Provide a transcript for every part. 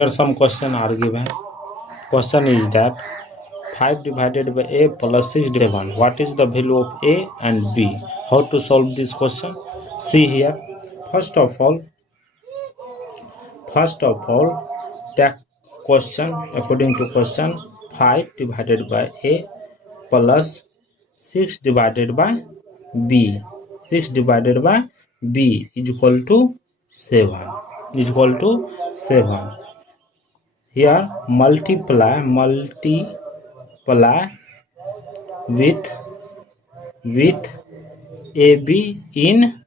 Here some question are given. Question is that 5 divided by a plus 6 divided by 1. What is the value of a and b? How to solve this question? See here. First of all, take question according to question. 5 divided by a plus 6 divided by b. 6 divided by b is equal to 7. Is equal to 7. Here multiply with AB in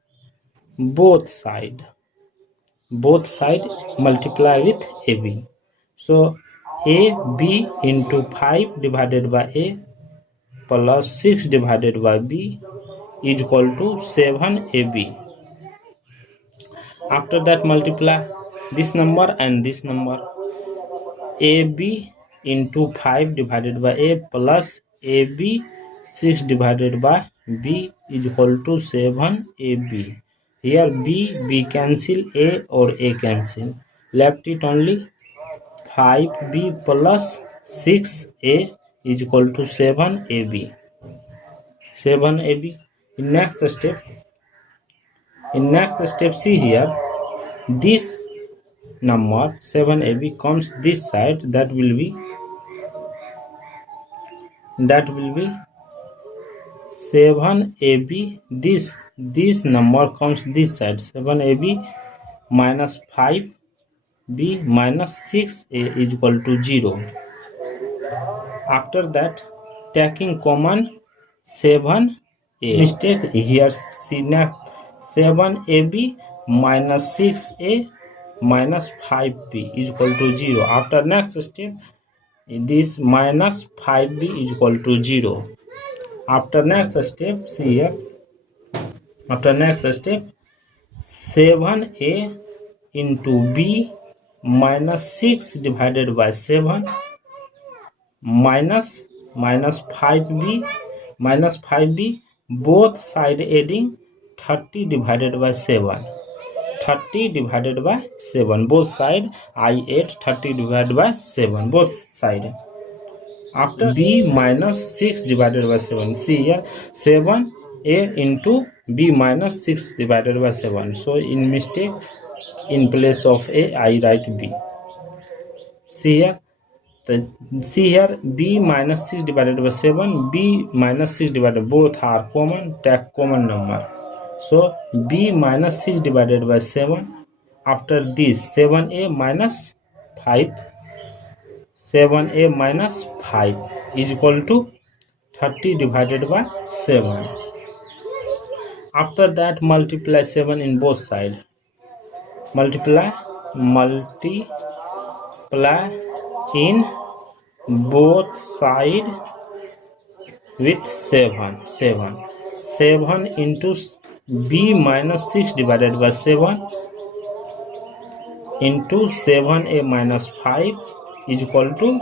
both side. Both side multiply with AB. So AB into 5 divided by A plus 6 divided by B is equal to 7AB. After that multiply this number and this number. AB into 5 divided by A plus AB 6 divided by B is equal to 7AB. Here B cancel, A or A cancel. Left it only 5B plus 6A is equal to 7AB. 7AB. In next step, see here, this number 7AB comes this side, that will be 7AB. This number comes this side, 7AB minus 5B minus 6A is equal to 0. After that, taking common 7A. Mistake here, see now, 7AB minus 6A minus 5B is equal to 0. After next step, this minus 5B is equal to 0. After next step, see here. After next step, 7A into B minus 6 divided by 7 minus 5B minus 5B, both side adding 30 divided by 7. 30 divided by 7, both side I add 30 divided by 7, both side. After B minus 6 divided by 7, see here, 7A into B minus 6 divided by 7. So in mistake, in place of A I write B. See here, B minus 6 divided by 7, B minus 6 divided, both are common, take common number. So B minus 6 divided by 7. After this 7A minus 5, 7A minus 5 is equal to 30 divided by 7. After that, multiply 7 in both sides. Multiply in both side with 7. 7 into B minus 6 divided by 7 into 7A minus 5 is equal to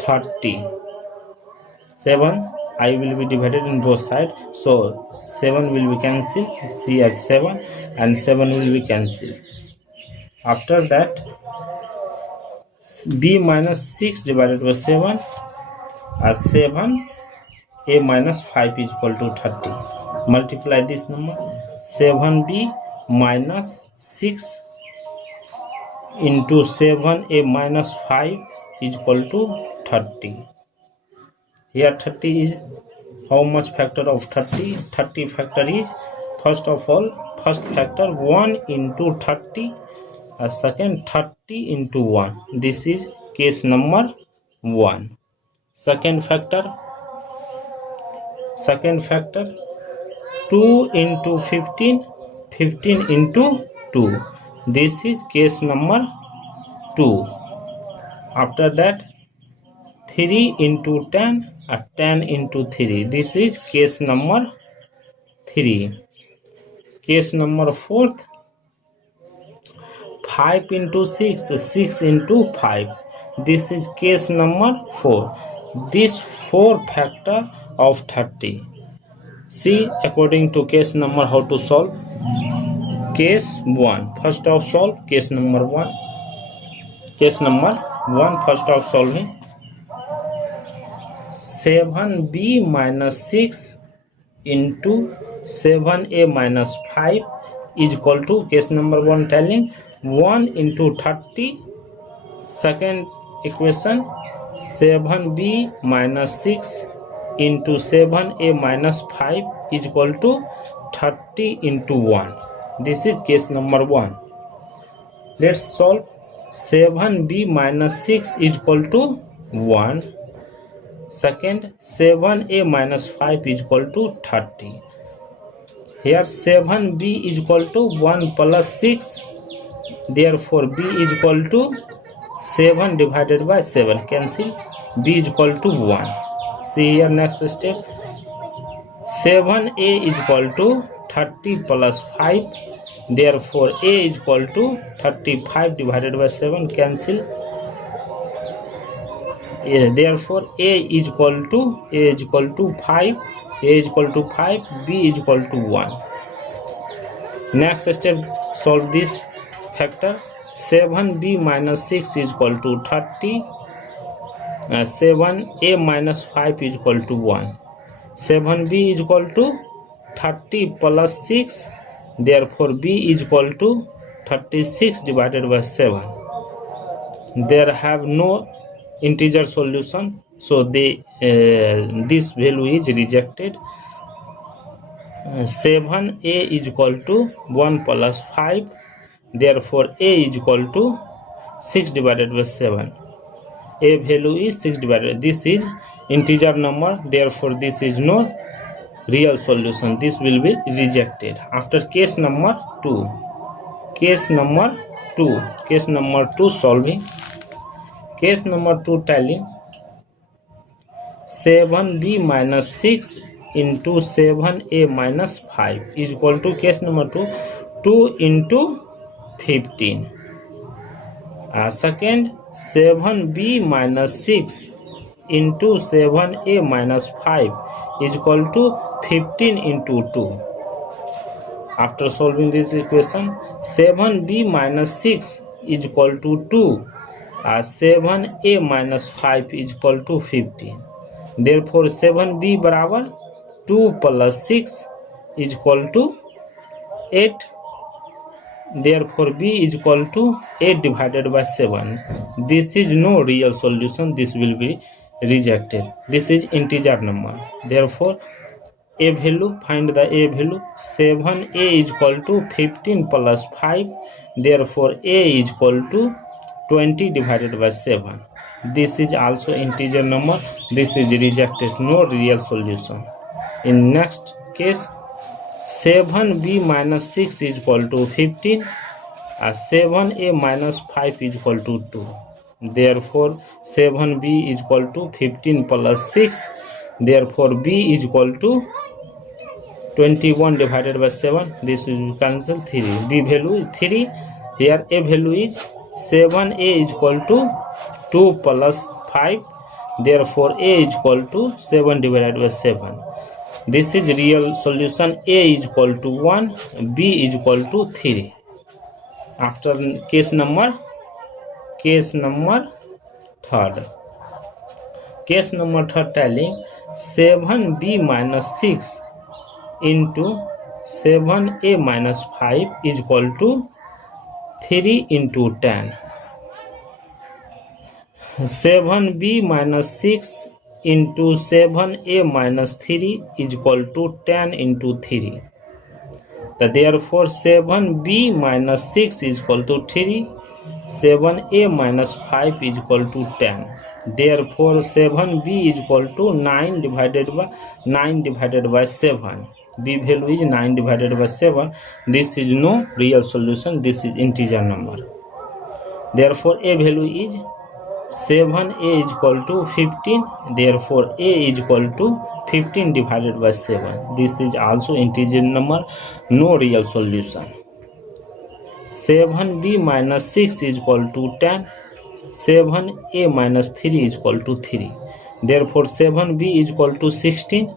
30. 7 I will be divided in both sides, so 7 will be cancelled. Here 7 and 7 will be cancelled. After that, B minus 6 divided by 7 as 7A minus 5 is equal to 30. Multiply this number, 7B minus 6 into 7A minus 5 is equal to 30. Here 30 is how much factor of 30? 30 factor is, first of all, first factor 1 into 30, second 30 into 1. This is case number 1. Second factor 2 into 15, 15 into 2. This is case number 2. After that, 3 into 10, 10 into 3. This is case number 3. Case number 4, 5 into 6, 6 into 5. This is case number 4. This 4 factor of 30. See according to case number how to solve. Case 1. First of solve case number 1. Case number 1, first of solving. 7b minus 6 into 7a minus 5 is equal to, case number 1 telling 1 into 30. Second equation, 7b minus 6 into 7a minus 5 is equal to 30 into 1. This is case number 1. Let's solve. 7b minus 6 is equal to 1. Second, 7a minus 5 is equal to 30. Here 7b is equal to 1 plus 6. Therefore b is equal to 7 divided by 7. Cancel. B is equal to 1. See here, next step. 7a is equal to 30 plus 5. Therefore a is equal to 35 divided by 7. Cancel. Therefore a is equal to 5. A is equal to 5. B is equal to 1. Next step, solve this factor. 7b minus 6 is equal to 30. 7a minus 5 is equal to 1. 7b is equal to 30 plus 6. Therefore b is equal to 36 divided by 7. There have no integer solution, so this value is rejected. 7a is equal to 1 plus 5. Therefore a is equal to 6 divided by 7. A value is 6 divided. This is integer number, therefore this is no real solution. This will be rejected. After case number 2. Case number 2 solving. Case number 2 telling 7b minus 6 into 7a minus 5 is equal to, case number 2 into 15. Second, 7b minus 6 into 7a minus 5 is equal to 15 into 2. After solving this equation, 7b minus 6 is equal to 2. 7a minus 5 is equal to 15. Therefore 7b बराबर 2 plus 6 is equal to 8. Therefore b is equal to 8 divided by 7. This is no real solution. This will be rejected. This is integer number. Therefore a value, find the a value. 7a is equal to 15 plus 5. Therefore a is equal to 20 divided by 7. This is also integer number. This is rejected. No real solution. In next case, 7b minus 6 is equal to 15. 7a minus 5 is equal to 2. Therefore 7b is equal to 15 plus 6. Therefore b is equal to 21 divided by 7. This will cancel 3. B value is 3. Here a value is 7a is equal to 2 plus 5. Therefore a is equal to 7 divided by 7. This is real solution. A is equal to 1. B is equal to 3. After case number 3rd. Case number 3rd telling 7b minus 6 into 7a minus 5 is equal to 3 into 10. 7b minus 6 into 7a minus 3 is equal to 10 into 3. Therefore 7b minus 6 is equal to 3. 7a minus 5 is equal to 10. Therefore 7b is equal to 9 divided by 7. B value is 9 divided by 7. This is no real solution. This is integer number. Therefore a value is 7a is equal to 15. Therefore a is equal to 15 divided by 7. This is also integer number. No real solution. 7b minus 6 is equal to 10. 7a minus 3 is equal to 3. Therefore 7b is equal to 16.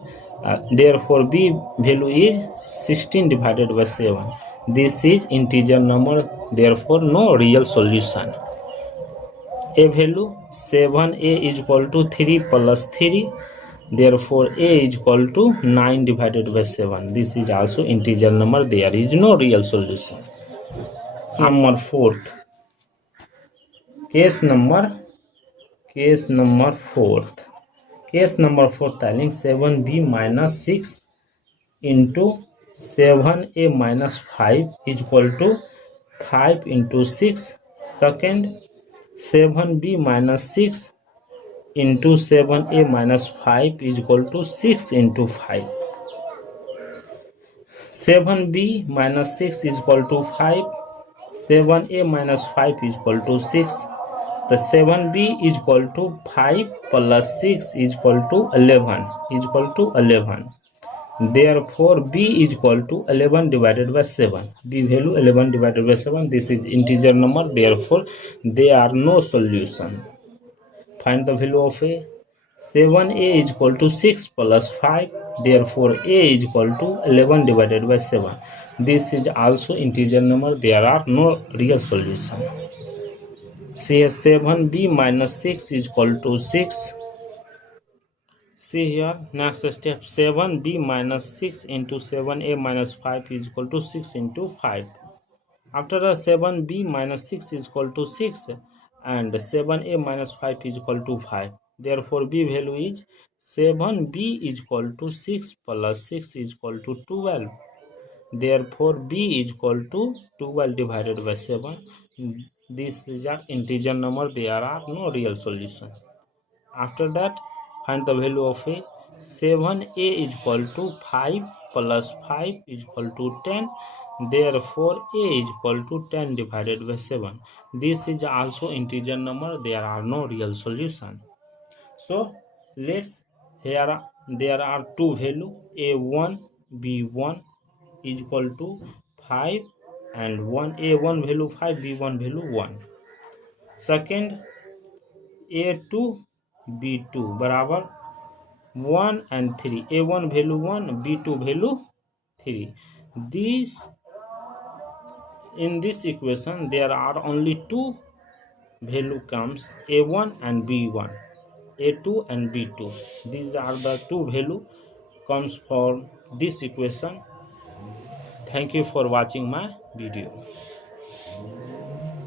Therefore b value is 16 divided by 7. This is integer number. Therefore no real solution. A value 7a is equal to 3 plus 3. Therefore, a is equal to 9 divided by 7. This is also integer number. There is no real solution. Number fourth. Case number fourth. Case number fourth telling 7b minus 6 into 7a minus 5 is equal to 5 into 6. Second, 7b minus 6 into 7a minus 5 is equal to 6 into 5. 7b minus 6 is equal to 5. 7a minus 5 is equal to 6. The 7b is equal to 5 plus 6 is equal to 11. Is equal to 11. Therefore, b is equal to 11 divided by 7. B value 11 divided by 7. This is integer number. Therefore, there are no solution. Find the value of a. 7a is equal to 6 plus 5. Therefore, a is equal to 11 divided by 7. This is also integer number. There are no real solution. See, 7b minus 6 is equal to 6. See here, next step, 7b minus 6 into 7a minus 5 is equal to 6 into 5. After the 7b minus 6 is equal to 6 and 7a minus 5 is equal to 5. Therefore, b value is 7b is equal to 6 plus 6 is equal to 12. Therefore, b is equal to 12 divided by 7. This is an integer number. There are no real solution. After that, find the value of a. 7a is equal to 5 plus 5 is equal to 10. Therefore, a is equal to 10 divided by 7. This is also integer number. There are no real solution. So, let's here there are two value a1 b1 is equal to 5 and 1. A1 value 5, b1 value 1. Second, a2 b2 बराबर 1 and 3. a1 value 1, b2 value 3. These in this equation there are only two value comes a1 and b1, a2 and b2. These are the two value comes for this equation. Thank you for watching my video.